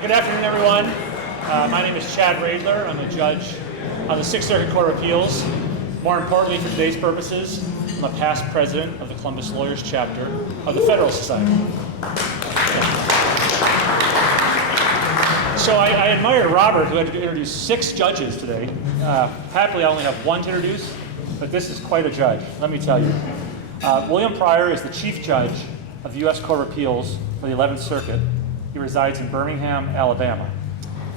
Good afternoon, everyone. My name is Chad Readler. I'm a judge on the Sixth Circuit Court of Appeals. More importantly, for today's purposes, I'm a past president of the Columbus Lawyers Chapter of the Federalist Society. So I admire Robert, who had to introduce 6 judges today. Happily, I only have 1 to introduce, but this is quite a judge, let me tell you. William Pryor is the Chief Judge of the U.S. Court of Appeals for the 11th Circuit. He resides in Birmingham, Alabama.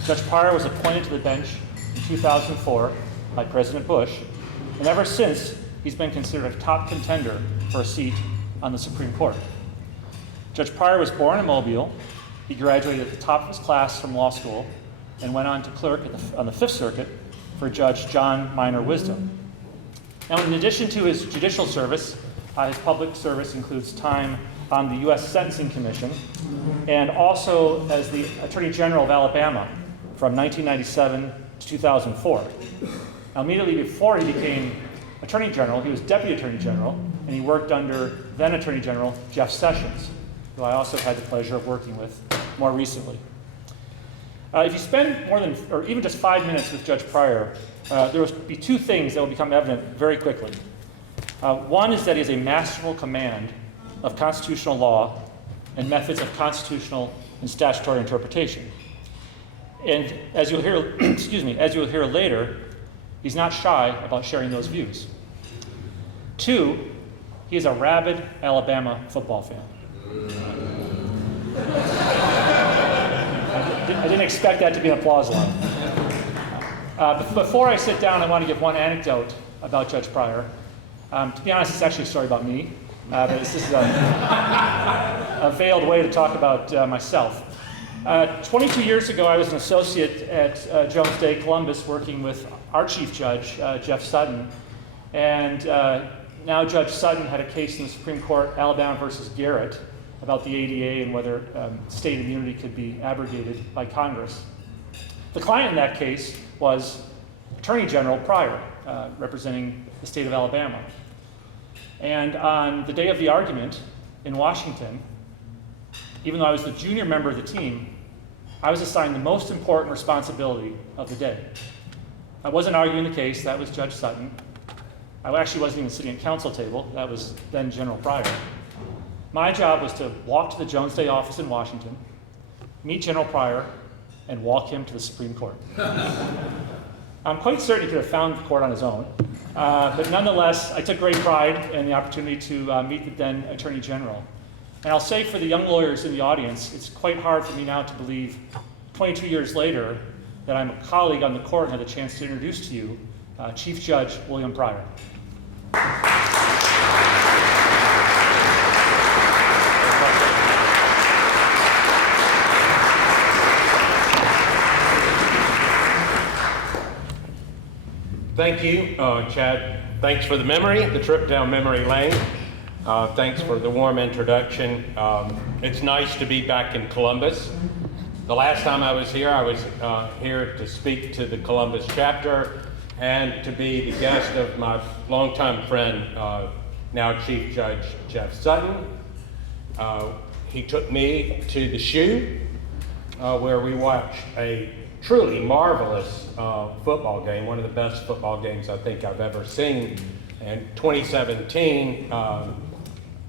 Judge Pryor was appointed to the bench in 2004 by President Bush, and ever since, he's been considered a top contender for a seat on the Supreme Court. Judge Pryor was born in Mobile. He graduated at the top of his class from law school and went on to clerk on the Fifth Circuit for Judge John Minor Wisdom. Now, in addition to his judicial service, his public service includes time on the U.S. Sentencing Commission, and also as the Attorney General of Alabama from 1997 to 2004. Now, immediately before he became Attorney General, he was Deputy Attorney General, and he worked under then Attorney General Jeff Sessions, who I also had the pleasure of working with more recently. If you spend more than, or even just 5 minutes with Judge Pryor, there will be 2 things that will become evident very quickly. One is that he has a masterful command of constitutional law and methods of constitutional and statutory interpretation. And as you'll hear, as you'll hear later, he's not shy about sharing those views. 2, he is a rabid Alabama football fan. I didn't expect that to be an applause line. Before I sit down, I want to give one anecdote about Judge Pryor. To be honest, it's actually a story about me. But this is a veiled way to talk about myself. 22 years ago, I was an associate at Jones Day Columbus working with our chief judge, Jeff Sutton. And now Judge Sutton had a case in the Supreme Court, Alabama versus Garrett, about the ADA and whether state immunity could be abrogated by Congress. The client in that case was Attorney General Pryor, representing the state of Alabama. And on the day of the argument in Washington, even though I was the junior member of the team, I was assigned the most important responsibility of the day. I wasn't arguing the case, that was Judge Sutton. I actually wasn't even sitting at counsel table, that was then General Pryor. My job was to walk to the Jones Day office in Washington, meet General Pryor, and walk him to the Supreme Court. I'm quite certain he could have found the court on his own, but nonetheless, I took great pride in the opportunity to meet the then Attorney General. And I'll say for the young lawyers in the audience, it's quite hard for me now to believe, 22 years later, that I'm a colleague on the court and had the chance to introduce to you Chief Judge William Pryor. Thank you, Chad. Thanks for the trip down memory lane. Thanks for the warm introduction. It's nice to be back in Columbus. The last time I was here here to speak to the Columbus chapter and to be the guest of my longtime friend, now Chief Judge Jeff Sutton. He took me to the Shoe, where we watched a truly marvelous football game, one of the best football games I think I've ever seen. In 2017,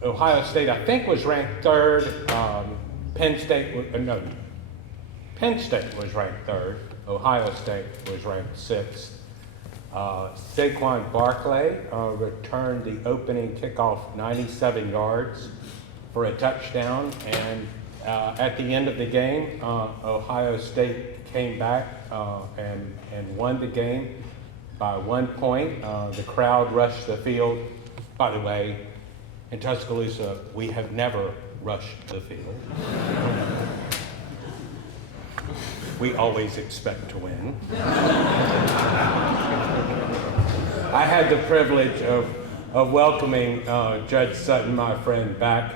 Ohio State, I think, was ranked 3rd. Penn State was ranked 3rd. Ohio State was ranked 6th. Saquon Barkley returned the opening kickoff 97 yards for a touchdown, and at the end of the game, Ohio State came back and won the game by 1 point. The crowd rushed the field. By the way, in Tuscaloosa, we have never rushed the field. We always expect to win. I had the privilege of welcoming Judge Sutton, my friend, back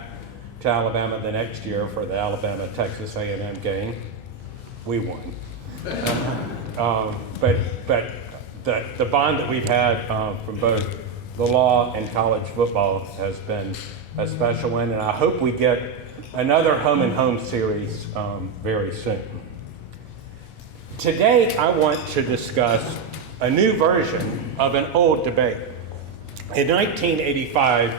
to Alabama the next year for the Alabama-Texas A&M game. We won. But the bond that we've had from both the law and college football has been a special one, and I hope we get another home and home series very soon. Today, I want to discuss a new version of an old debate. In 1985,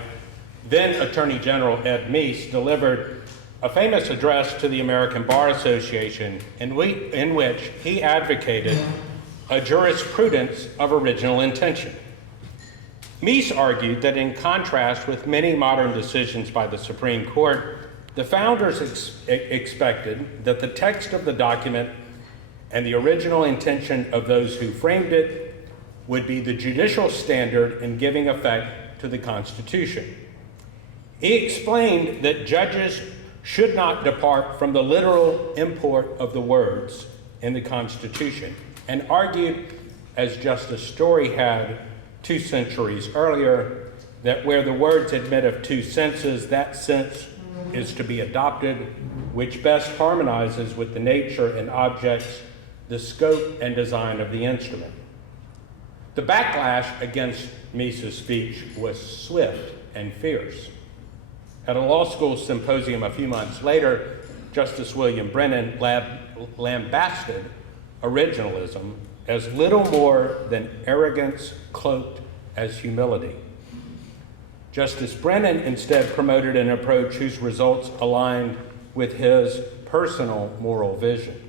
then Attorney General Ed Meese delivered a famous address to the American Bar Association in which he advocated a jurisprudence of original intention. Meese argued that in contrast with many modern decisions by the Supreme Court, the founders expected that the text of the document and the original intention of those who framed it would be the judicial standard in giving effect to the Constitution. He explained that judges should not depart from the literal import of the words in the Constitution, and argued, as Justice Story had 2 centuries earlier, that where the words admit of 2 senses, that sense is to be adopted, which best harmonizes with the nature and objects, the scope and design of the instrument. The backlash against Meese's speech was swift and fierce. At a law school symposium a few months later, Justice William Brennan lambasted originalism as little more than arrogance cloaked as humility. Justice Brennan instead promoted an approach whose results aligned with his personal moral vision.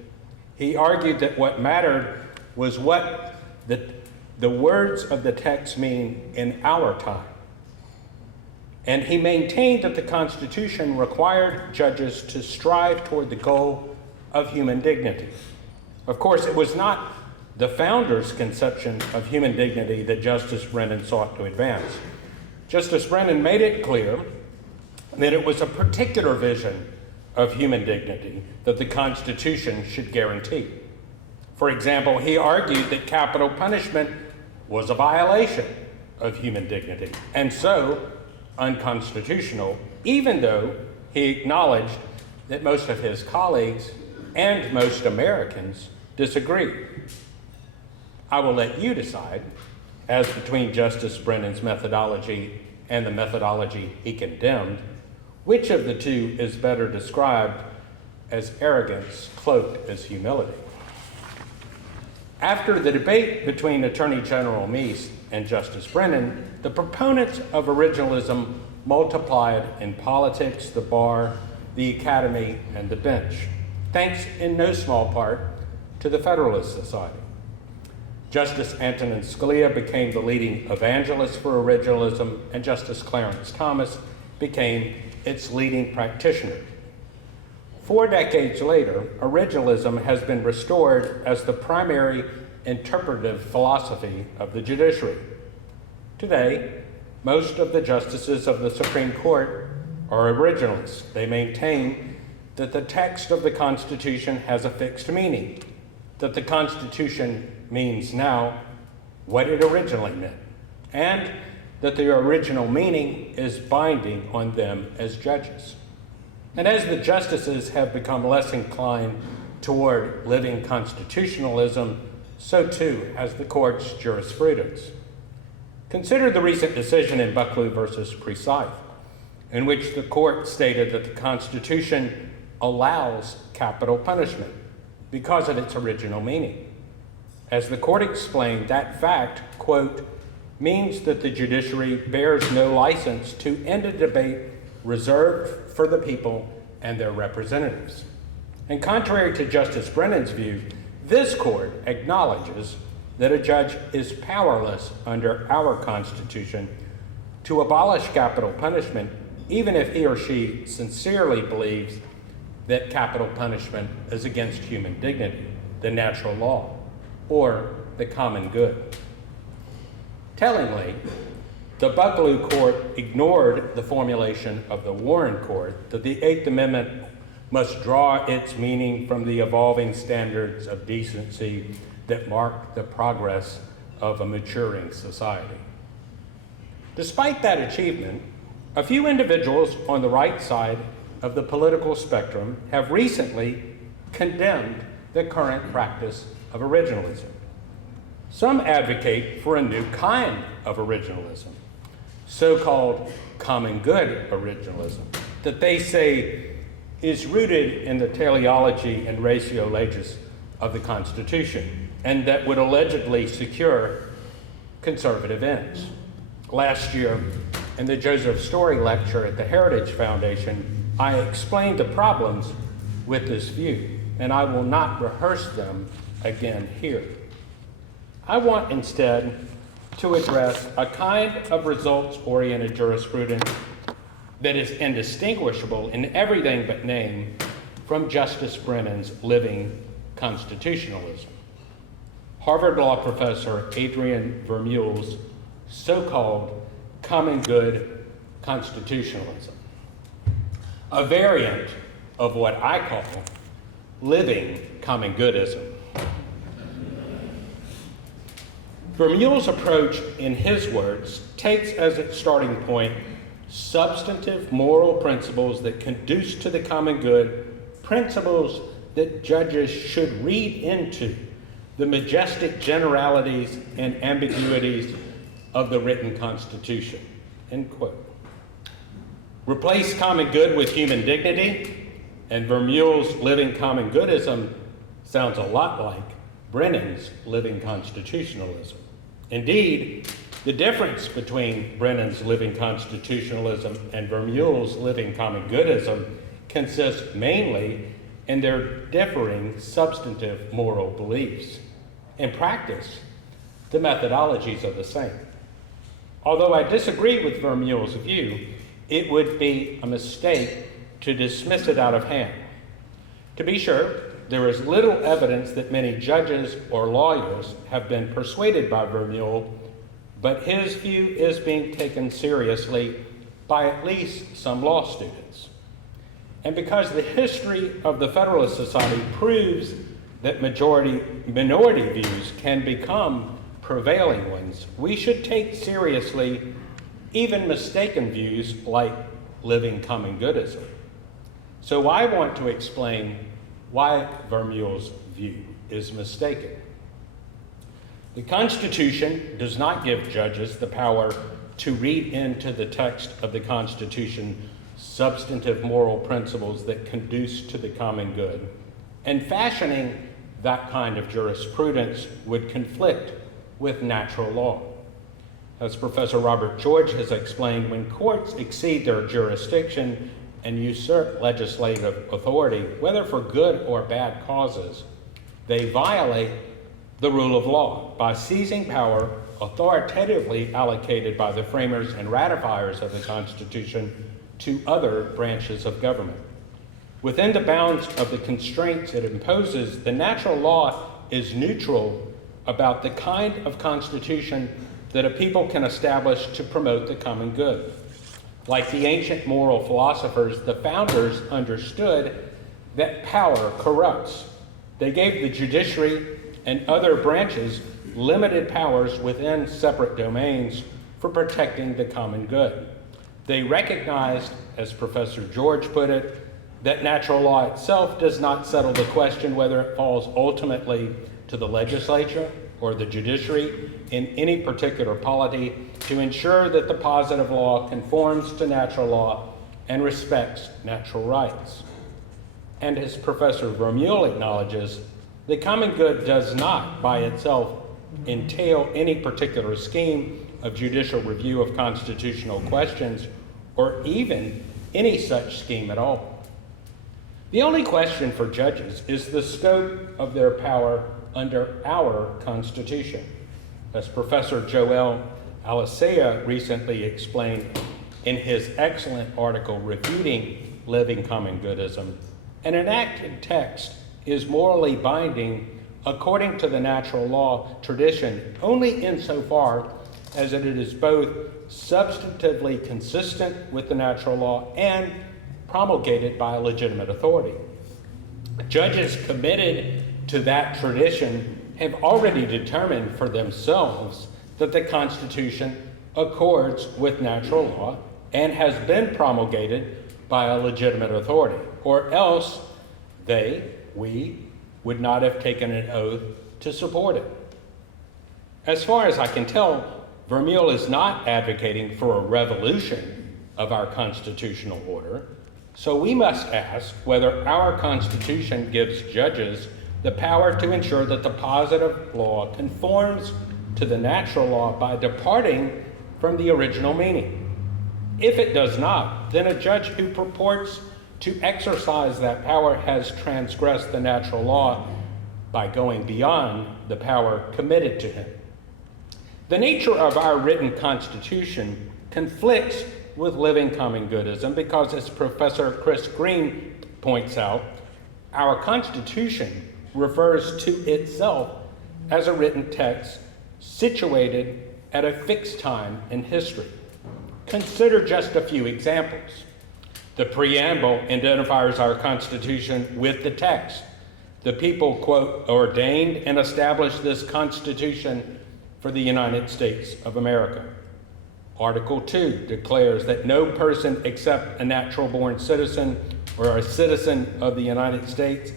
He argued that what mattered was what the words of the text mean in our time. And he maintained that the Constitution required judges to strive toward the goal of human dignity. Of course, it was not the founders' conception of human dignity that Justice Brennan sought to advance. Justice Brennan made it clear that it was a particular vision of human dignity that the Constitution should guarantee. For example, he argued that capital punishment was a violation of human dignity, and so unconstitutional, even though he acknowledged that most of his colleagues and most Americans disagreed. I will let you decide, as between Justice Brennan's methodology and the methodology he condemned, which of the two is better described as arrogance cloaked as humility. After the debate between Attorney General Meese and Justice Brennan, the proponents of originalism multiplied in politics, the bar, the academy, and the bench, thanks in no small part to the Federalist Society. Justice Antonin Scalia became the leading evangelist for originalism, and Justice Clarence Thomas became its leading practitioner. 4 decades later, originalism has been restored as the primary interpretive philosophy of the judiciary. Today, most of the justices of the Supreme Court are originalists. They maintain that the text of the Constitution has a fixed meaning, that the Constitution means now what it originally meant, and that the original meaning is binding on them as judges. And as the justices have become less inclined toward living constitutionalism, so too has the court's jurisprudence. Consider the recent decision in Buckley versus Precythe, in which the court stated that the Constitution allows capital punishment because of its original meaning. As the court explained, that fact, quote, means that the judiciary bears no license to end a debate reserved for the people and their representatives. And contrary to Justice Brennan's view, this court acknowledges that a judge is powerless under our Constitution to abolish capital punishment, even if he or she sincerely believes that capital punishment is against human dignity, the natural law, or the common good. Tellingly, the Buckley Court ignored the formulation of the Warren Court that the Eighth Amendment must draw its meaning from the evolving standards of decency that mark the progress of a maturing society. Despite that achievement, a few individuals on the right side of the political spectrum have recently condemned the current practice of originalism. Some advocate for a new kind of originalism, so-called common good originalism, that they say is rooted in the teleology and ratio legis of the Constitution, and that would allegedly secure conservative ends. Last year, in the Joseph Story lecture at the Heritage Foundation, I explained the problems with this view, and I will not rehearse them again here. I want instead to address a kind of results-oriented jurisprudence that is indistinguishable in everything but name from Justice Brennan's living constitutionalism. Harvard Law professor Adrian Vermeule's so-called common good constitutionalism, a variant of what I call living common goodism. Vermeule's approach, in his words, takes as its starting point substantive moral principles that conduce to the common good, principles that judges should read into the majestic generalities and ambiguities of the written Constitution, end quote. Replace common good with human dignity, and Vermeule's living common goodism sounds a lot like Brennan's living constitutionalism. Indeed, the difference between Brennan's living constitutionalism and Vermeule's living common goodism consists mainly in their differing substantive moral beliefs. In practice, the methodologies are the same. Although I disagree with Vermeule's view, it would be a mistake to dismiss it out of hand. To be sure, there is little evidence that many judges or lawyers have been persuaded by Vermeule, but his view is being taken seriously by at least some law students. And because the history of the Federalist Society proves that minority views can become prevailing ones, we should take seriously even mistaken views like living common goodism. So I want to explain why Vermeule's view is mistaken. The Constitution does not give judges the power to read into the text of the Constitution substantive moral principles that conduce to the common good, and fashioning that kind of jurisprudence would conflict with natural law. As Professor Robert George has explained, when courts exceed their jurisdiction and usurp legislative authority, whether for good or bad causes, they violate the rule of law by seizing power authoritatively allocated by the framers and ratifiers of the Constitution to other branches of government. Within the bounds of the constraints it imposes, the natural law is neutral about the kind of constitution that a people can establish to promote the common good. Like the ancient moral philosophers, the founders understood that power corrupts. They gave the judiciary and other branches limited powers within separate domains for protecting the common good. They recognized, as Professor George put it, that natural law itself does not settle the question whether it falls ultimately to the legislature or the judiciary in any particular polity to ensure that the positive law conforms to natural law and respects natural rights. And as Professor Vermeule acknowledges, the common good does not by itself entail any particular scheme of judicial review of constitutional questions or even any such scheme at all. The only question for judges is the scope of their power under our Constitution. As Professor Joel Alicea recently explained in his excellent article refuting living common goodism, an enacted text is morally binding according to the natural law tradition only insofar as it is both substantively consistent with the natural law and promulgated by a legitimate authority. Judges committed to that tradition have already determined for themselves that the Constitution accords with natural law and has been promulgated by a legitimate authority, or else we would not have taken an oath to support it. As far as I can tell, Vermeule is not advocating for a revolution of our constitutional order, so we must ask whether our Constitution gives judges the power to ensure that the positive law conforms to the natural law by departing from the original meaning. If it does not, then a judge who purports to exercise that power has transgressed the natural law by going beyond the power committed to him. The nature of our written Constitution conflicts with living common goodism because, as Professor Chris Green points out, our Constitution refers to itself as a written text situated at a fixed time in history. Consider just a few examples. The preamble identifies our Constitution with the text. The people, quote, ordained and established this Constitution for the United States of America. Article 2 declares that no person except a natural-born citizen or a citizen of the United States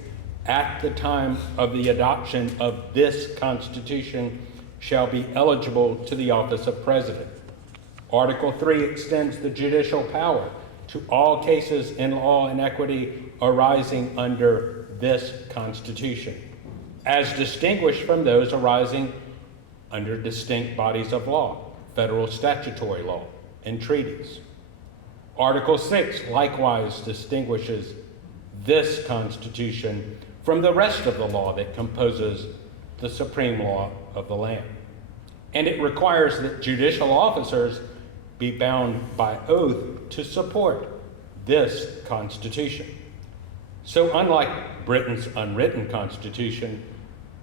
at the time of the adoption of this Constitution shall be eligible to the office of president. Article 3 extends the judicial power to all cases in law and equity arising under this Constitution, as distinguished from those arising under distinct bodies of law, federal statutory law, and treaties. Article 6 likewise distinguishes this Constitution from the rest of the law that composes the supreme law of the land. And it requires that judicial officers be bound by oath to support this Constitution. So unlike Britain's unwritten Constitution,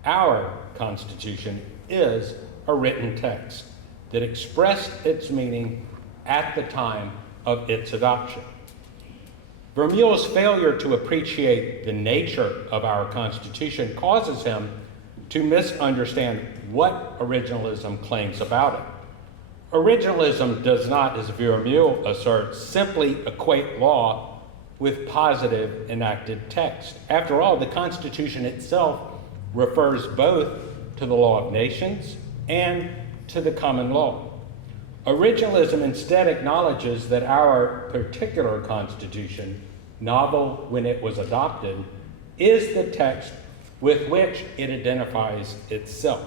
our Constitution is a written text that expressed its meaning at the time of its adoption. Vermeule's failure to appreciate the nature of our Constitution causes him to misunderstand what originalism claims about it. Originalism does not, as Vermeule asserts, simply equate law with positive enacted text. After all, the Constitution itself refers both to the law of nations and to the common law. Originalism instead acknowledges that our particular Constitution, novel when it was adopted, is the text with which it identifies itself.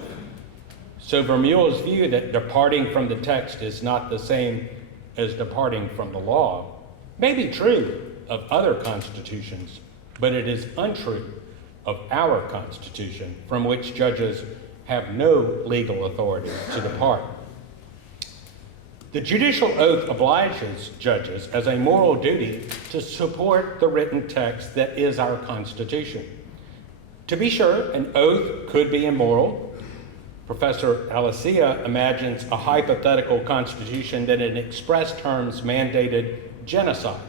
So Vermeule's view that departing from the text is not the same as departing from the law may be true of other constitutions, but it is untrue of our Constitution, from which judges have no legal authority to depart. The judicial oath obliges judges as a moral duty to support the written text that is our Constitution. To be sure, an oath could be immoral. Professor Alicia imagines a hypothetical constitution that in express terms mandated genocide.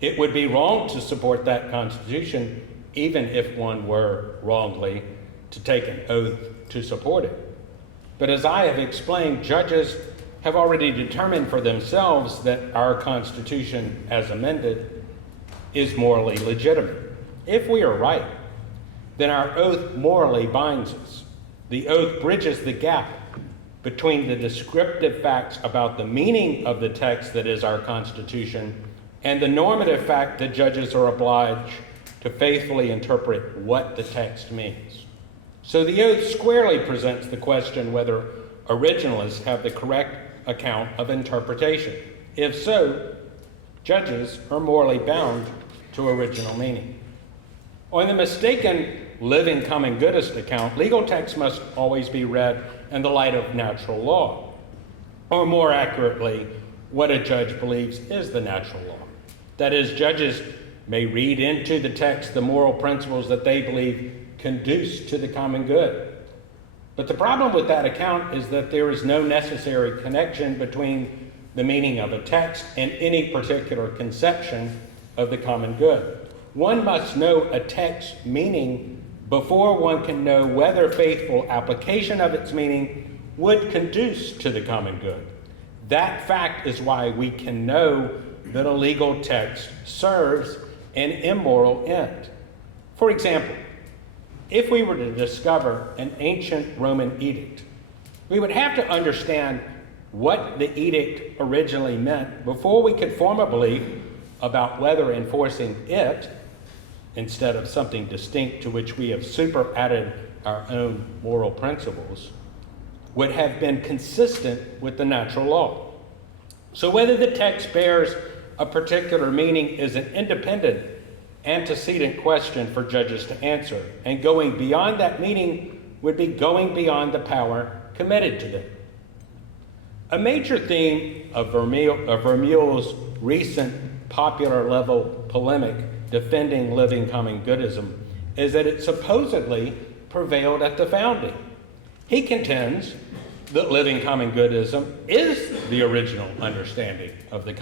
It would be wrong to support that constitution, even if one were wrongly to take an oath to support it. But as I have explained, judges have already determined for themselves that our Constitution, as amended, is morally legitimate. If we are right, then our oath morally binds us. The oath bridges the gap between the descriptive facts about the meaning of the text that is our Constitution and the normative fact that judges are obliged to faithfully interpret what the text means. So the oath squarely presents the question whether originalists have the correct account of interpretation. If so, judges are morally bound to original meaning. On the mistaken living common goodist account, legal text must always be read in the light of natural law, or more accurately, what a judge believes is the natural law. That is, judges may read into the text the moral principles that they believe conduce to the common good. But the problem with that account is that there is no necessary connection between the meaning of a text and any particular conception of the common good. One must know a text's meaning before one can know whether faithful application of its meaning would conduce to the common good. That fact is why we can know that a legal text serves an immoral end. For example, if we were to discover an ancient Roman edict, we would have to understand what the edict originally meant before we could form a belief about whether enforcing it instead of something distinct to which we have superadded our own moral principles, would have been consistent with the natural law. So whether the text bears a particular meaning is an independent, antecedent question for judges to answer, and going beyond that meaning would be going beyond the power committed to them. A major theme of Vermeule's recent popular level polemic defending living common goodism is that it supposedly prevailed at the founding. He contends that living common goodism is the original understanding of the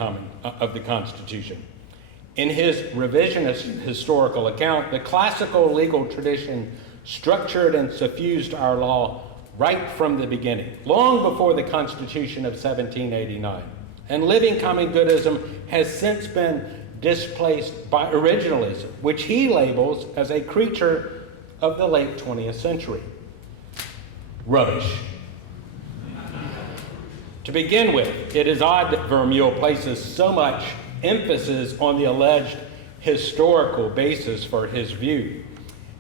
Constitution. In his revisionist historical account, the classical legal tradition structured and suffused our law right from the beginning, long before the Constitution of 1789. And living common goodism has since been displaced by originalism, which he labels as a creature of the late 20th century. Rubbish. To begin with, it is odd that Vermeule places so much emphasis on the alleged historical basis for his view.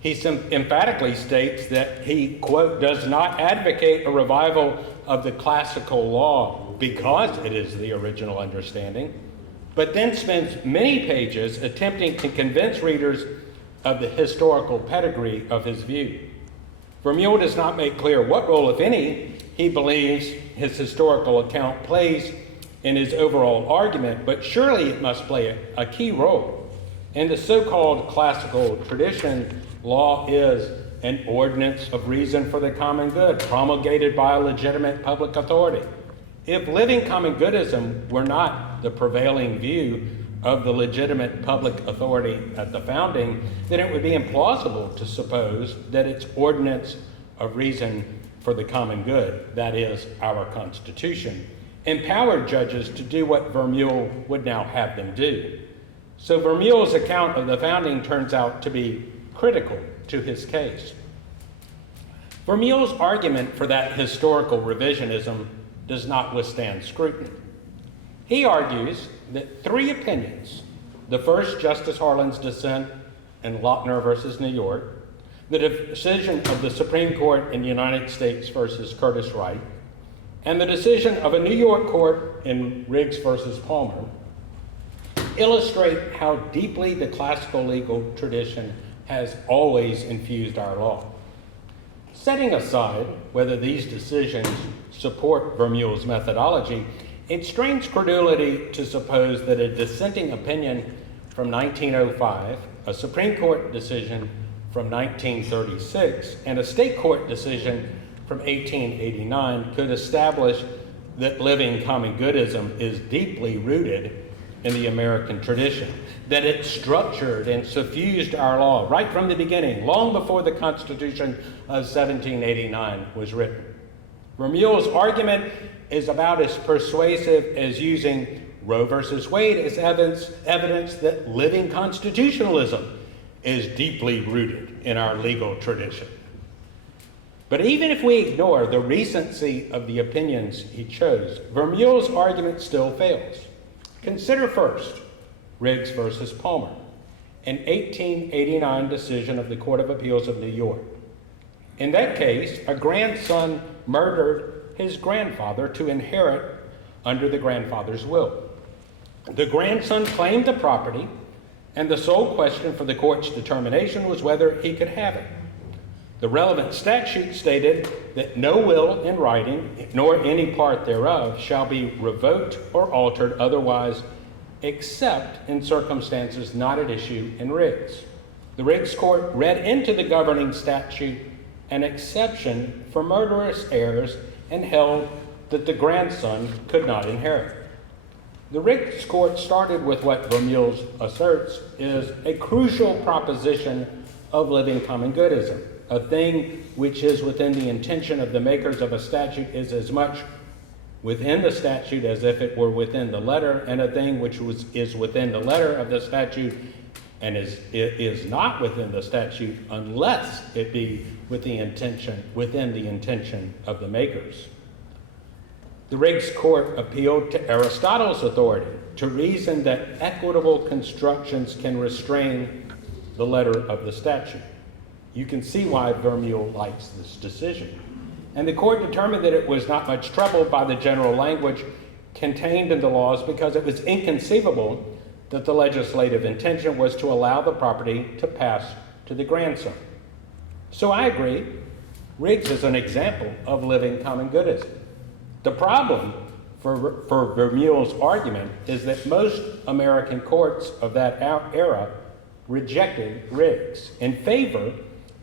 He emphatically states that he, quote, does not advocate a revival of the classical law because it is the original understanding, but then spends many pages attempting to convince readers of the historical pedigree of his view. Vermeule does not make clear what role, if any, he believes his historical account plays in his overall argument, but surely it must play a key role. In the so-called classical tradition, law is an ordinance of reason for the common good, promulgated by a legitimate public authority. If living common goodism were not the prevailing view of the legitimate public authority at the founding, then it would be implausible to suppose that its ordinance of reason for the common good, that is, our Constitution, empowered judges to do what Vermeule would now have them do. So Vermeule's account of the founding turns out to be critical to his case. Vermeule's argument for that historical revisionism does not withstand scrutiny. He argues that three opinions, the first, Justice Harlan's dissent in Lochner versus New York, the decision of the Supreme Court in the United States versus Curtis Wright, and the decision of a New York court in Riggs versus Palmer, illustrate how deeply the classical legal tradition has always infused our law. Setting aside whether these decisions support Vermeule's methodology, it strains credulity to suppose that a dissenting opinion from 1905, a Supreme Court decision from 1936, and a state court decision from 1889 could establish that living common goodism is deeply rooted in the American tradition, that it structured and suffused our law right from the beginning, long before the Constitution of 1789 was written. Vermeule's argument is about as persuasive as using Roe versus Wade as evidence that living constitutionalism is deeply rooted in our legal tradition. But even if we ignore the recency of the opinions he chose, Vermeule's argument still fails. Consider first Riggs versus Palmer, an 1889 decision of the Court of Appeals of New York. In that case, a grandson murdered his grandfather to inherit under the grandfather's will. The grandson claimed the property, and the sole question for the court's determination was whether he could have it. The relevant statute stated that no will in writing, nor any part thereof, shall be revoked or altered otherwise, except in circumstances not at issue in Riggs. The Riggs court read into the governing statute an exception for murderous heirs and held that the grandson could not inherit. The Riggs court started with what Vermeule asserts is a crucial proposition of living common goodism. A thing which is within the intention of the makers of a statute is as much within the statute as if it were within the letter, and a thing which is within the letter of the statute and is not within the statute unless it be within the intention of the makers. The Riggs court appealed to Aristotle's authority to reason that equitable constructions can restrain the letter of the statute. You can see why Vermeule likes this decision. And the court determined that it was not much troubled by the general language contained in the laws because it was inconceivable that the legislative intention was to allow the property to pass to the grandson. So I agree, Riggs is an example of living common goodism. The problem for Vermeule's argument is that most American courts of that era rejected Riggs in favor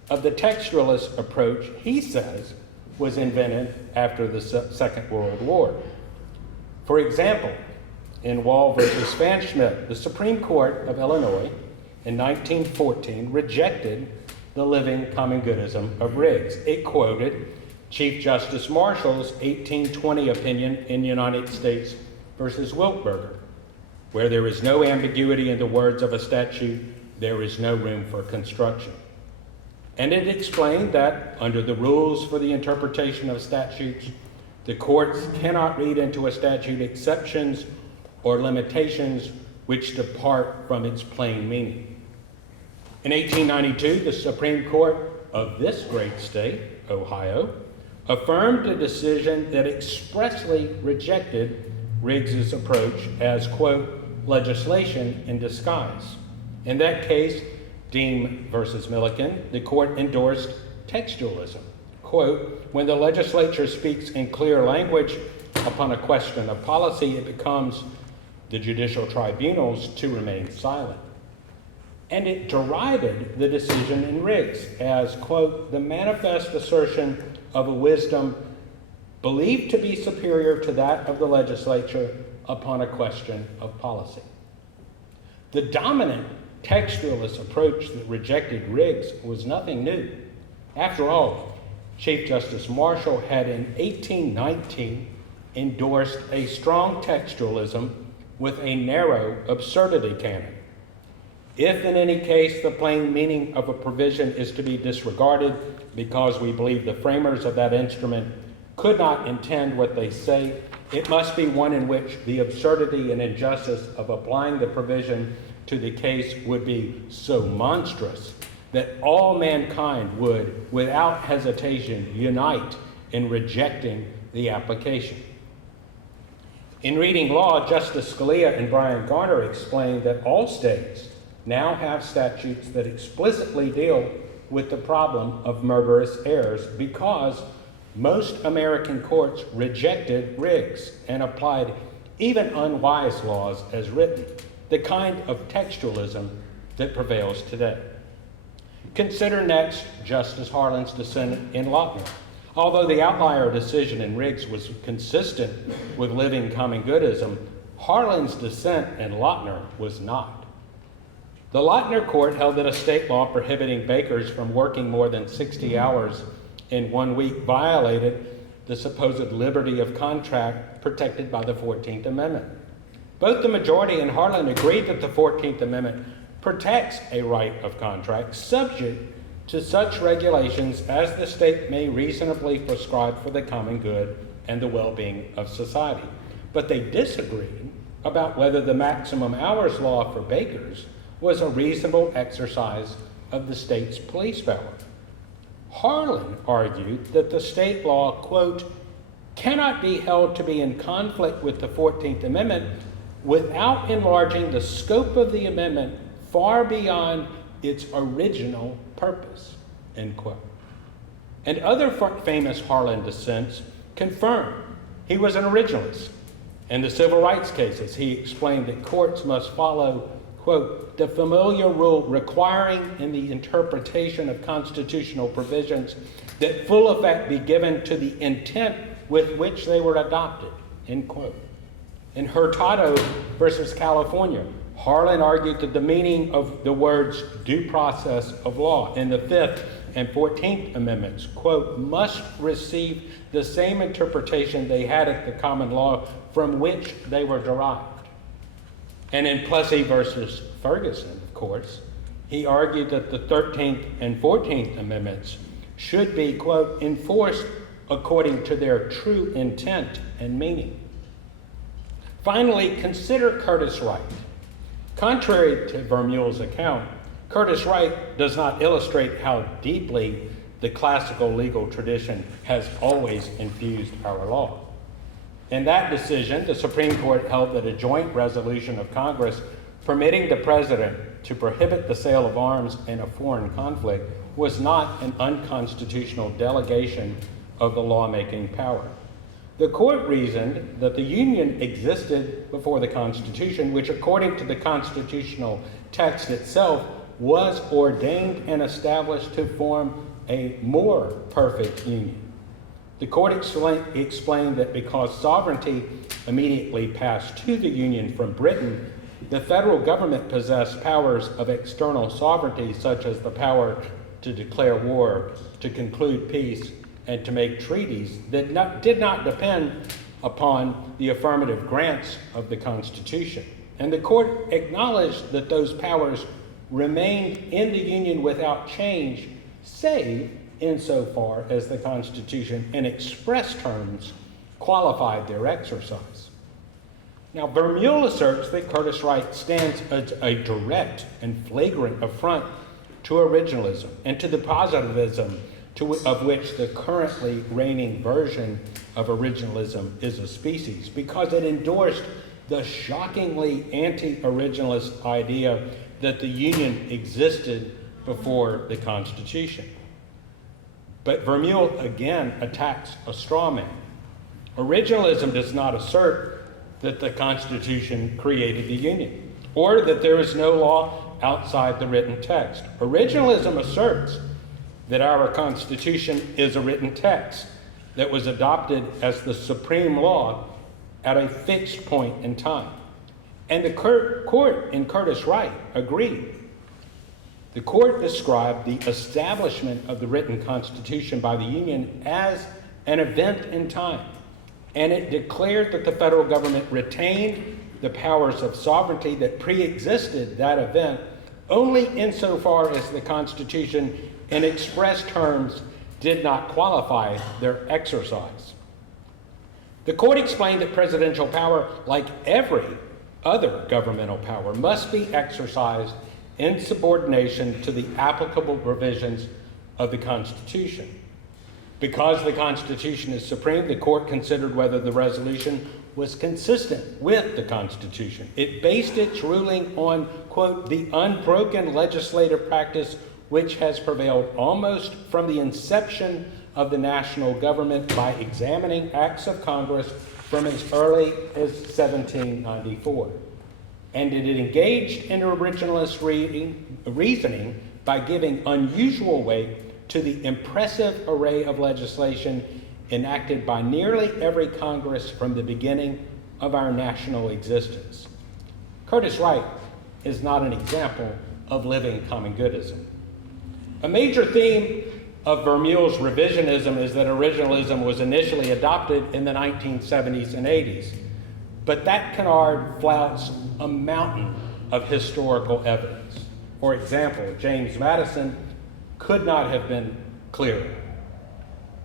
of the textualist approach he says was invented after the Second World War. For example, in Wall versus Pfanschmidt, the Supreme Court of Illinois in 1914 rejected the living common goodism of Riggs. It quoted Chief Justice Marshall's 1820 opinion in United States versus Wiltberger, where there is no ambiguity in the words of a statute, there is no room for construction. And it explained that under the rules for the interpretation of statutes, the courts cannot read into a statute exceptions or limitations which depart from its plain meaning. In 1892, the Supreme Court of this great state, Ohio, affirmed a decision that expressly rejected Riggs's approach as, quote, legislation in disguise. In that case, Deem versus Milliken, the court endorsed textualism. Quote, when the legislature speaks in clear language upon a question of policy, it becomes the judicial tribunals to remain silent. And it derided the decision in Riggs as, quote, the manifest assertion of a wisdom believed to be superior to that of the legislature upon a question of policy. The dominant textualist approach that rejected Riggs was nothing new. After all, Chief Justice Marshall had in 1819 endorsed a strong textualism with a narrow absurdity canon. If in any case the plain meaning of a provision is to be disregarded because we believe the framers of that instrument could not intend what they say, it must be one in which the absurdity and injustice of applying the provision to the case would be so monstrous that all mankind would, without hesitation, unite in rejecting the application. In reading law, Justice Scalia and Brian Garner explained that all states now have statutes that explicitly deal with the problem of murderous heirs because most American courts rejected Riggs and applied even unwise laws as written, the kind of textualism that prevails today. Consider next Justice Harlan's dissent in Lochner. Although the outlier decision in Riggs was consistent with living common goodism, Harlan's dissent in Lochner was not. The Lochner court held that a state law prohibiting bakers from working more than 60 hours in 1 week violated the supposed liberty of contract protected by the 14th Amendment. Both the majority and Harlan agreed that the 14th Amendment protects a right of contract subject to such regulations as the state may reasonably prescribe for the common good and the well-being of society. But they disagreed about whether the maximum hours law for bakers was a reasonable exercise of the state's police power. Harlan argued that the state law, quote, cannot be held to be in conflict with the 14th Amendment without enlarging the scope of the amendment far beyond its original purpose, end quote. And other famous Harlan dissents confirmed he was an originalist. In the civil rights cases, he explained that courts must follow, quote, the familiar rule requiring in the interpretation of constitutional provisions that full effect be given to the intent with which they were adopted, end quote. In Hurtado versus California, Harlan argued that the meaning of the words due process of law in the 5th and 14th Amendments, quote, must receive the same interpretation they had at the common law from which they were derived. And in Plessy versus Ferguson, of course, he argued that the 13th and 14th Amendments should be, quote, enforced according to their true intent and meaning. Finally, consider Curtis Wright. Contrary to Vermeule's account, Curtis Wright does not illustrate how deeply the classical legal tradition has always infused our law. In that decision, the Supreme Court held that a joint resolution of Congress permitting the president to prohibit the sale of arms in a foreign conflict was not an unconstitutional delegation of the lawmaking power. The court reasoned that the Union existed before the Constitution, which according to the constitutional text itself was ordained and established to form a more perfect union. The court explained that because sovereignty immediately passed to the Union from Britain, the federal government possessed powers of external sovereignty, such as the power to declare war, to conclude peace, and to make treaties that did not depend upon the affirmative grants of the Constitution. And the court acknowledged that those powers remained in the Union without change, save insofar as the Constitution in express terms qualified their exercise. Now, Vermeule asserts that Curtis Wright stands as a direct and flagrant affront to originalism and to the positivism of which the currently reigning version of originalism is a species, because it endorsed the shockingly anti-originalist idea that the Union existed before the Constitution. But Vermeule again attacks a straw man. Originalism does not assert that the Constitution created the Union, or that there is no law outside the written text. Originalism asserts that our Constitution is a written text that was adopted as the supreme law at a fixed point in time. And the court in Curtis Wright agreed. The court described the establishment of the written Constitution by the Union as an event in time, and it declared that the federal government retained the powers of sovereignty that pre-existed that event only insofar as the Constitution in express terms did not qualify their exercise. The court explained that presidential power, like every other governmental power, must be exercised in subordination to the applicable provisions of the Constitution. Because the Constitution is supreme, the court considered whether the resolution was consistent with the Constitution. It based its ruling on, quote, the unbroken legislative practice which has prevailed almost from the inception of the national government by examining acts of Congress from as early as 1794. And it engaged in originalist reasoning by giving unusual weight to the impressive array of legislation enacted by nearly every Congress from the beginning of our national existence. Curtis Wright is not an example of living common goodism. A major theme of Vermeule's revisionism is that originalism was initially adopted in the 1970s and 80s, but that canard flouts a mountain of historical evidence. For example, James Madison could not have been clearer.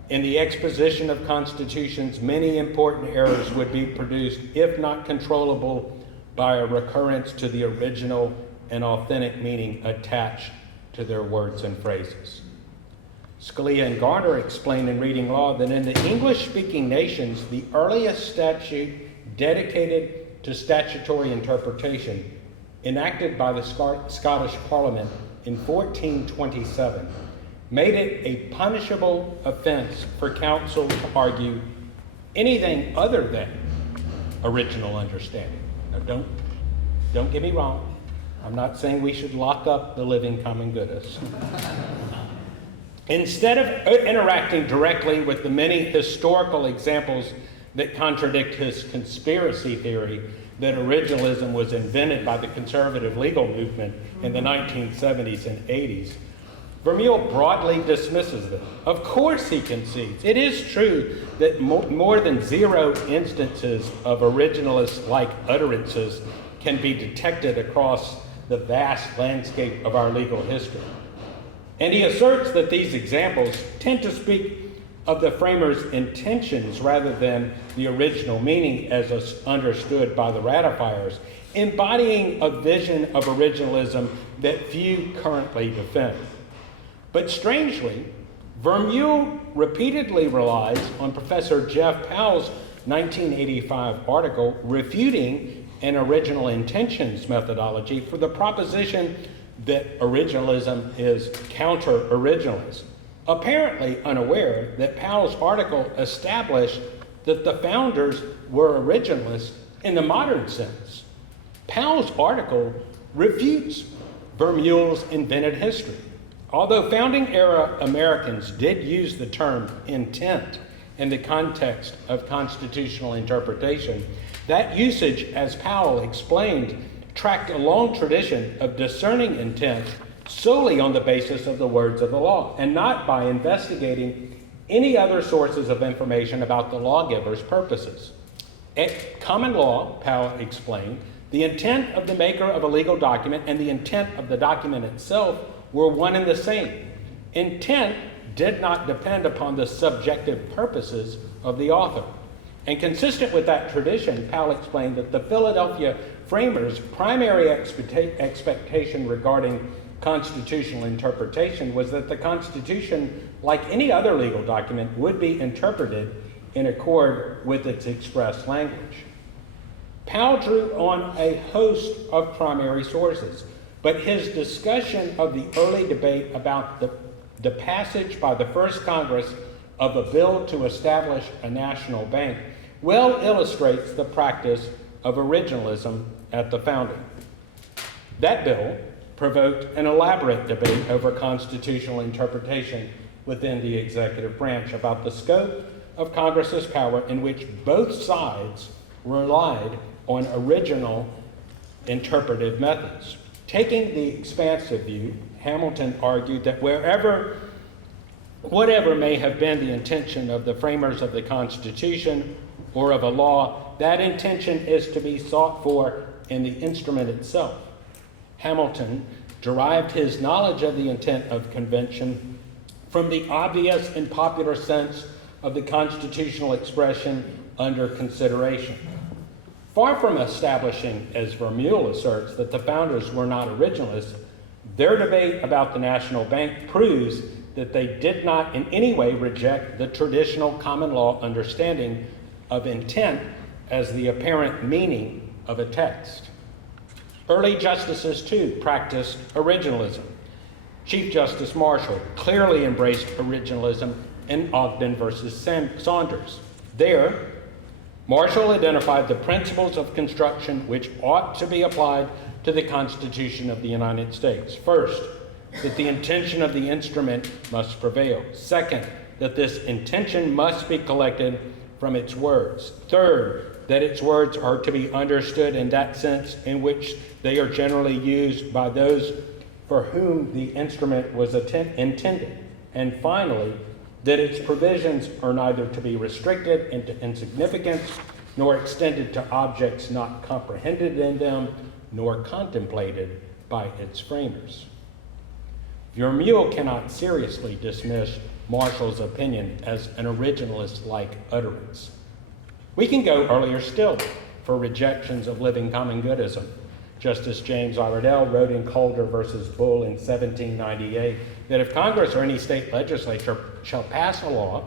In the exposition of constitutions, many important errors would be produced, if not controllable, by a recurrence to the original and authentic meaning attached to their words and phrases. Scalia and Garner explained in Reading Law that in the English-speaking nations, the earliest statute dedicated to statutory interpretation, enacted by the Scottish Parliament in 1427, made it a punishable offense for counsel to argue anything other than original understanding. Now, don't get me wrong. I'm not saying we should lock up the living common goodists. Instead of interacting directly with the many historical examples that contradict his conspiracy theory that originalism was invented by the conservative legal movement in the 1970s and 80s, Vermeule broadly dismisses them. Of course he concedes. It is true that more than 0 instances of originalist-like utterances can be detected across the vast landscape of our legal history. And he asserts that these examples tend to speak of the framers' intentions rather than the original meaning as understood by the ratifiers, embodying a vision of originalism that few currently defend. But strangely, Vermeule repeatedly relies on Professor Jeff Powell's 1985 article refuting an original intentions methodology for the proposition that originalism is counter-originalism, apparently unaware that Powell's article established that the founders were originalists in the modern sense. Powell's article refutes Vermeule's invented history. Although founding-era Americans did use the term intent in the context of constitutional interpretation, that usage, as Powell explained, tracked a long tradition of discerning intent solely on the basis of the words of the law, and not by investigating any other sources of information about the lawgiver's purposes. At common law, Powell explained, the intent of the maker of a legal document and the intent of the document itself were one and the same. Intent did not depend upon the subjective purposes of the author. And consistent with that tradition, Powell explained that the Philadelphia framers' primary expectation regarding constitutional interpretation was that the Constitution, like any other legal document, would be interpreted in accord with its express language. Powell drew on a host of primary sources, but his discussion of the early debate about the passage by the first Congress of a bill to establish a national bank well illustrates the practice of originalism at the founding. That bill provoked an elaborate debate over constitutional interpretation within the executive branch about the scope of Congress's power, in which both sides relied on original interpretive methods. Taking the expansive view, Hamilton argued that whatever may have been the intention of the framers of the Constitution or of a law, that intention is to be sought for in the instrument itself. Hamilton derived his knowledge of the intent of convention from the obvious and popular sense of the constitutional expression under consideration. Far from establishing, as Vermeule asserts, that the founders were not originalists, their debate about the national bank proves that they did not in any way reject the traditional common law understanding of intent as the apparent meaning of a text. Early justices, too, practiced originalism. Chief Justice Marshall clearly embraced originalism in Ogden versus Saunders. There, Marshall identified the principles of construction which ought to be applied to the Constitution of the United States. First, that the intention of the instrument must prevail. Second, that this intention must be collected from its words. Third, that its words are to be understood in that sense in which they are generally used by those for whom the instrument was intended. And finally, that its provisions are neither to be restricted into insignificance nor extended to objects not comprehended in them nor contemplated by its framers. Vermeule cannot seriously dismiss Marshall's opinion as an originalist-like utterance. We can go earlier still for rejections of living common goodism. Justice James Iredell wrote in Calder versus Bull in 1798 that if Congress or any state legislature shall pass a law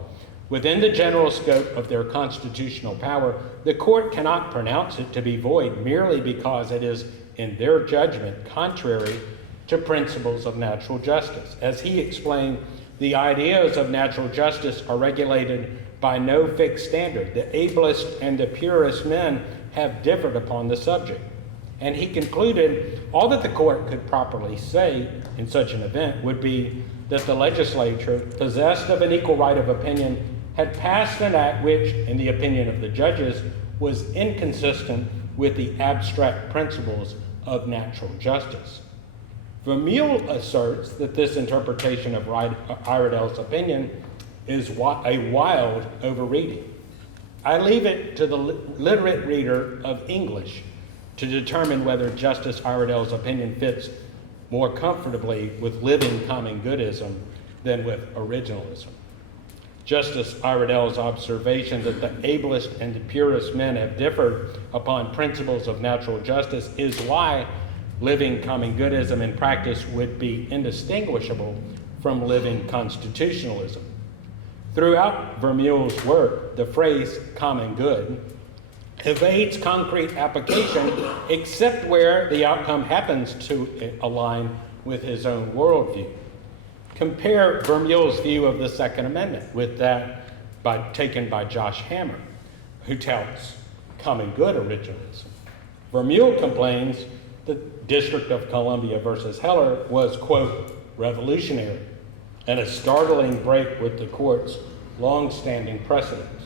within the general scope of their constitutional power, the court cannot pronounce it to be void merely because it is, in their judgment, contrary to principles of natural justice. As he explained, the ideas of natural justice are regulated by no fixed standard. The ablest and the purest men have differed upon the subject. And he concluded all that the court could properly say in such an event would be that the legislature, possessed of an equal right of opinion, had passed an act which, in the opinion of the judges, was inconsistent with the abstract principles of natural justice. Vermeule asserts that this interpretation of Iredell's opinion is a wild overreading. I leave it to the literate reader of English to determine whether Justice Iredell's opinion fits more comfortably with living common goodism than with originalism. Justice Iredell's observation that the ablest and the purest men have differed upon principles of natural justice is why living common goodism in practice would be indistinguishable from living constitutionalism. Throughout Vermeule's work, the phrase common good evades concrete application except where the outcome happens to align with his own worldview. Compare Vermeule's view of the Second Amendment with that taken by Josh Hammer, who touts common good originalism. Vermeule complains the District of Columbia versus Heller was, quote, revolutionary, and a startling break with the court's long-standing precedents.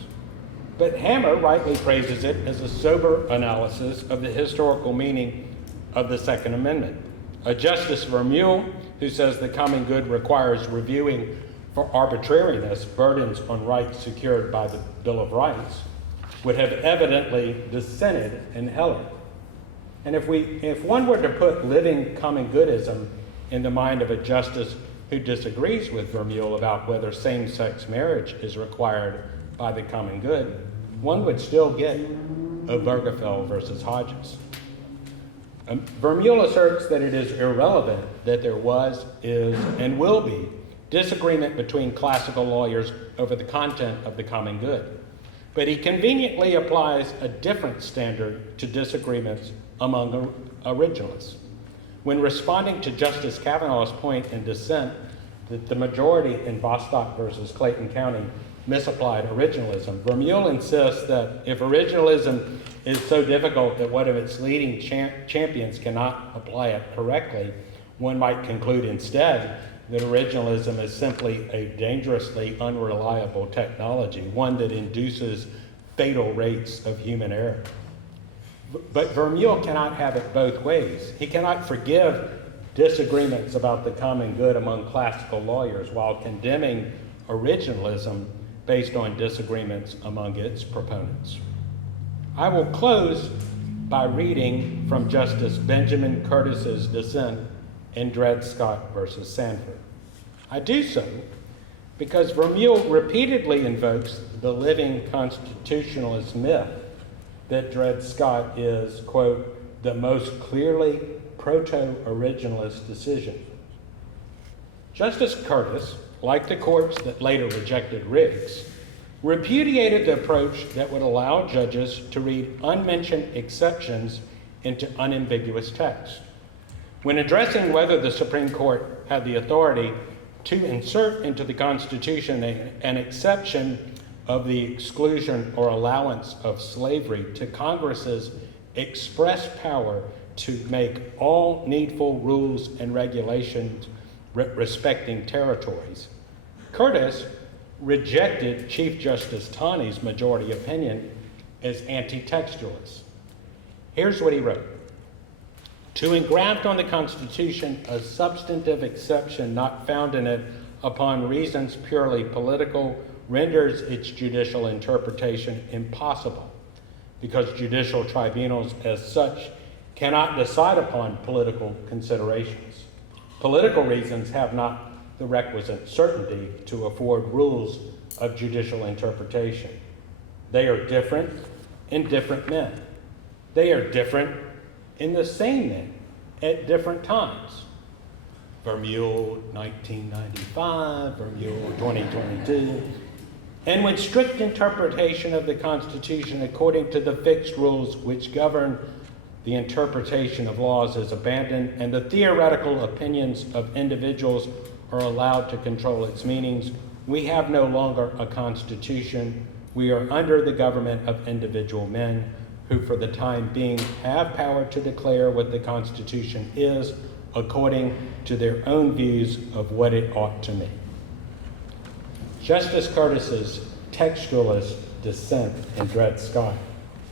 But Hammer rightly praises it as a sober analysis of the historical meaning of the Second Amendment. A Justice Vermeule, who says the common good requires reviewing for arbitrariness burdens on rights secured by the Bill of Rights, would have evidently dissented in Heller. And if one were to put living common goodism in the mind of a justice who disagrees with Vermeule about whether same-sex marriage is required by the common good, one would still get Obergefell versus Hodges. Vermeule asserts that it is irrelevant that there was, is, and will be disagreement between classical lawyers over the content of the common good. But he conveniently applies a different standard to disagreements among originalists. When responding to Justice Kavanaugh's point in dissent that the majority in Bostock versus Clayton County misapplied originalism, Vermeule insists that if originalism is so difficult that one of its leading champions cannot apply it correctly, one might conclude instead that originalism is simply a dangerously unreliable technology, one that induces fatal rates of human error. But Vermeule cannot have it both ways. He cannot forgive disagreements about the common good among classical lawyers while condemning originalism based on disagreements among its proponents. I will close by reading from Justice Benjamin Curtis's dissent in Dred Scott versus Sanford. I do so because Vermeule repeatedly invokes the living constitutionalist myth that Dred Scott is, quote, the most clearly proto-originalist decision. Justice Curtis, like the courts that later rejected Riggs, repudiated the approach that would allow judges to read unmentioned exceptions into unambiguous text. When addressing whether the Supreme Court had the authority to insert into the Constitution an exception of the exclusion or allowance of slavery to Congress's express power to make all needful rules and regulations respecting territories, Curtis rejected Chief Justice Taney's majority opinion as anti-textualist. Here's what he wrote. To engraft on the Constitution a substantive exception not found in it upon reasons purely political renders its judicial interpretation impossible, because judicial tribunals as such cannot decide upon political considerations. Political reasons have not the requisite certainty to afford rules of judicial interpretation. They are different in different men. They are different in the same men at different times. Vermeule 1995, Vermeule 2022. And when strict interpretation of the Constitution according to the fixed rules which govern the interpretation of laws is abandoned and the theoretical opinions of individuals are allowed to control its meanings, we have no longer a constitution. We are under the government of individual men who for the time being have power to declare what the Constitution is according to their own views of what it ought to mean. Justice Curtis's textualist dissent in Dred Scott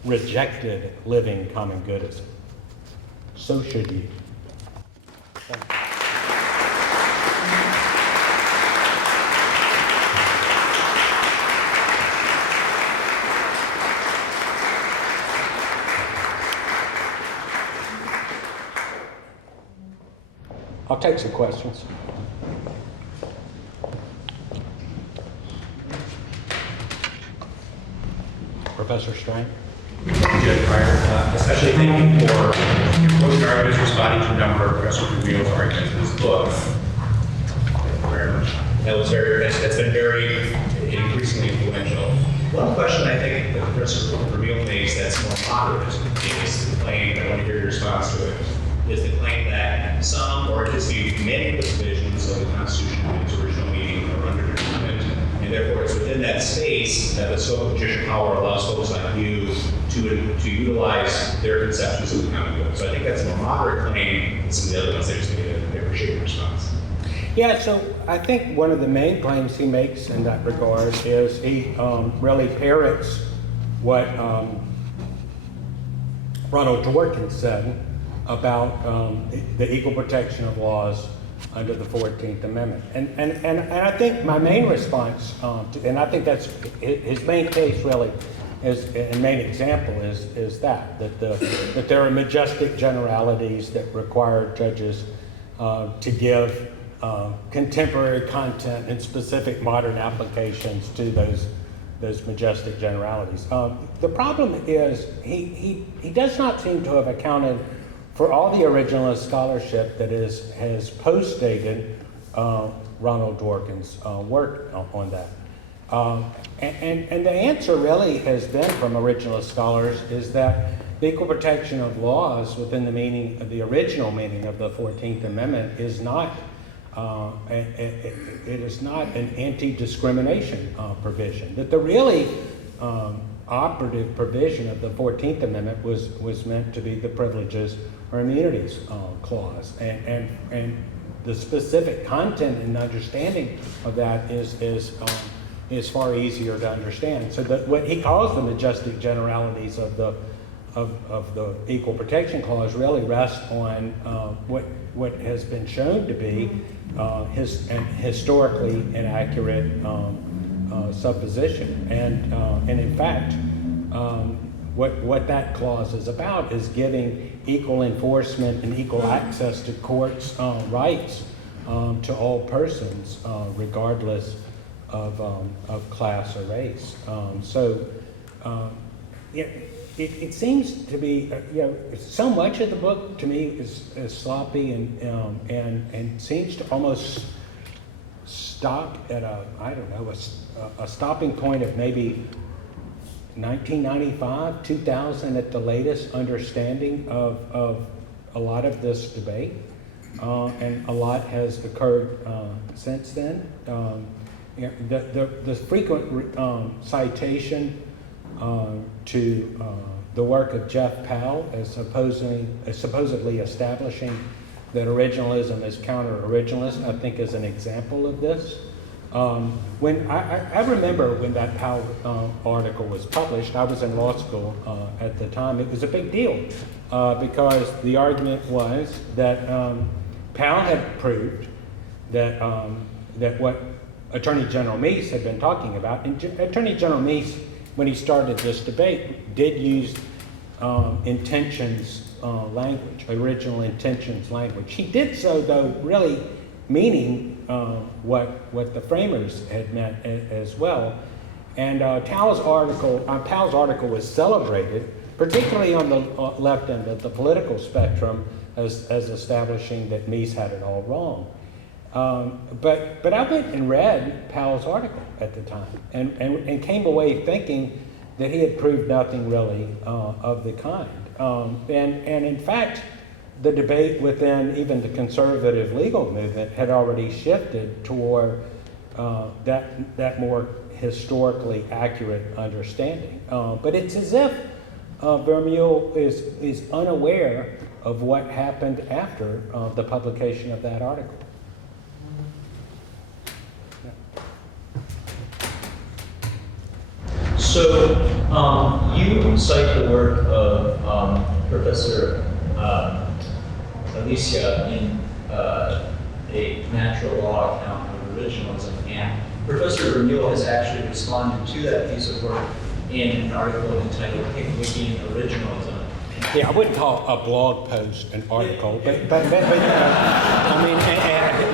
rejected living common goodism. So should you. Thank you. I'll take some questions. Professor Strang. Judge Pryor, especially thank you for closing argument is responding to a number of Professor Vermeule's arguments in his book. Thank you very much. That's been very increasingly influential. One question I think that Professor Vermeule makes that's more moderate is the claim, I want to hear your response to it, is the claim that some, or at least many of the provisions of the Constitution in its original meaning are under development, and therefore it's within that space that the scope of judicial power allows folks like you to utilize their conceptions of the common good. So I think that's a more moderate claim than some of the other ones. I just think I appreciate your response. Yeah, so I think one of the main claims he makes in that regard is he really parrots what Ronald Dworkin said about the equal protection of laws under the 14th Amendment. And I think my main response, and I think that's his main case really, and main example is that there are majestic generalities that require judges to give contemporary content and specific modern applications to those majestic generalities. The problem is he does not seem to have accounted for all the originalist scholarship that has post-dated Ronald Dworkin's work on that. And the answer really has been from originalist scholars is that the equal protection of laws within the meaning of the original meaning of the 14th Amendment is not it is not an anti-discrimination provision. That the really operative provision of the 14th Amendment was meant to be the privileges or immunities clause, and the specific content and understanding of that is far easier to understand. So that what he calls the majestic generalities of the Equal Protection Clause really rest on what has been shown to be an historically inaccurate supposition, and in fact, what that clause is about is giving equal enforcement and equal access to courts' rights to all persons, regardless of class or race. It seems to be, so much of the book to me is sloppy and seems to almost stop at a stopping point of maybe 1995, 2000 at the latest understanding of a lot of this debate, and a lot has occurred since then. The frequent citation to the work of Jeff Powell as supposedly establishing that originalism is counter-originalist, I think is an example of this. When I remember when that Powell article was published, I was in law school at the time. It was a big deal because the argument was that Powell had proved that what Attorney General Meese had been talking about, and Attorney General Meese, when he started this debate, did use intentions language, original intentions language. He did so, though, really meaning what the framers had meant as well. And Powell's article was celebrated, particularly on the left end of the political spectrum, as establishing that Meese had it all wrong. But I went and read Powell's article at the time and came away thinking that he had proved nothing really of the kind. And in fact, the debate within even the conservative legal movement had already shifted toward that more historically accurate understanding. But it's as if Vermeule is unaware of what happened after the publication of that article. So you cite the work of Professor Alicia in a natural law account of originalism, and Professor Vermeule has actually responded to that piece of work in an article entitled Pickwickian Originalism. Yeah, I wouldn't call a blog post an article, but I mean,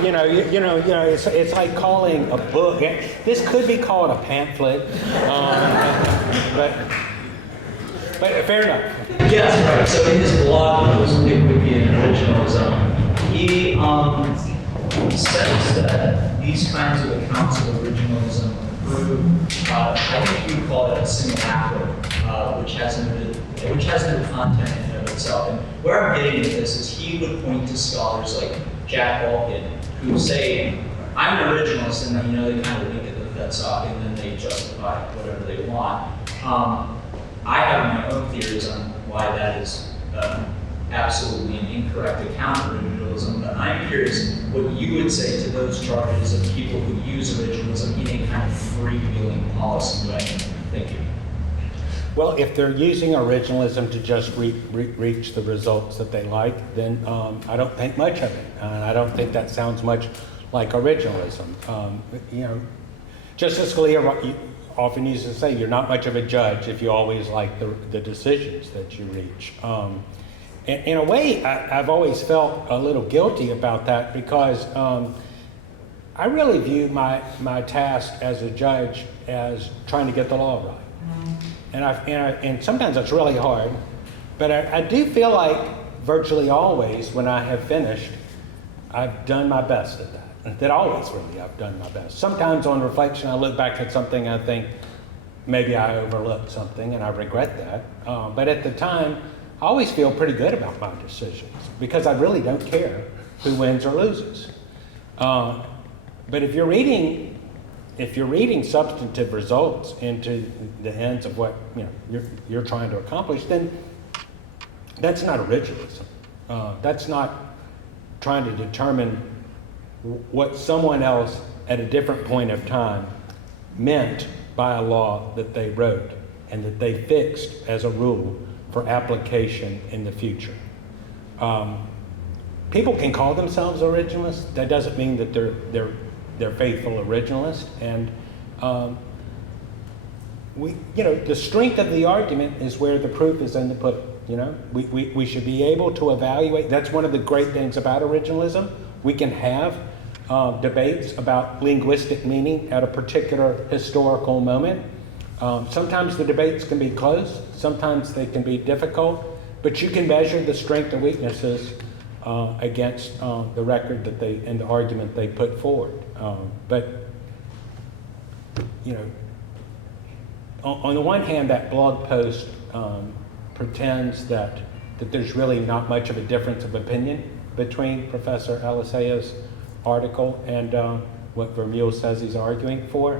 it's like calling a book. This could be called a pamphlet, But fair enough. Yes, right. So in his blog post, Pickwickian Originalism, he says that these kinds of accounts of originalism prove, I think you would call it a simulacrum, which has no content in and of itself. And where I'm getting at this is he would point to scholars like Jack Balkin, who say, I'm an originalist, and then, they kind of wink at the FedSoc, and then they justify whatever they want. I have my own theories on why that is absolutely an incorrect account of originalism, but I'm curious what you would say to those charges of people who use originalism in a kind of freewheeling policy way. Thank you. Well, if they're using originalism to just reach the results that they like, then I don't think much of it. And I don't think that sounds much like originalism. Justice Scalia often used to say, you're not much of a judge if you always like the decisions that you reach. In a way, I've always felt a little guilty about that because I really view my task as a judge as trying to get the law right. And sometimes it's really hard, but I do feel like virtually always when I have finished, I've done my best at that. That always really I've done my best. Sometimes on reflection, I look back at something and I think maybe I overlooked something and I regret that. But at the time, I always feel pretty good about my decisions because I really don't care who wins or loses. But if you're reading substantive results into the ends of what you're trying to accomplish, then that's not originalism. That's not trying to determine what someone else at a different point of time meant by a law that they wrote and that they fixed as a rule for application in the future. People can call themselves originalists. That doesn't mean that they're faithful originalists. And the strength of the argument is where the proof is in the pudding. We should be able to evaluate. That's one of the great things about originalism. We can have debates about linguistic meaning at a particular historical moment. Sometimes the debates can be close, sometimes they can be difficult, but you can measure the strength and weaknesses against the record and the argument they put forward. But on the one hand, that blog post pretends that there's really not much of a difference of opinion between Professor Alicea's article and what Vermeule says he's arguing for.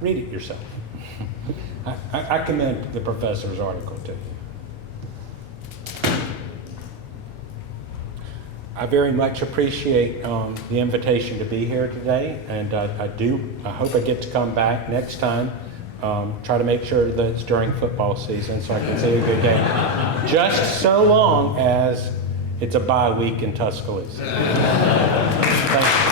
Read it yourself. I commend the professor's article to you. I very much appreciate the invitation to be here today, and I hope I get to come back next time. Try to make sure that it's during football season so I can see a good game. Just so long as it's a bye week in Tuscaloosa. Thank you.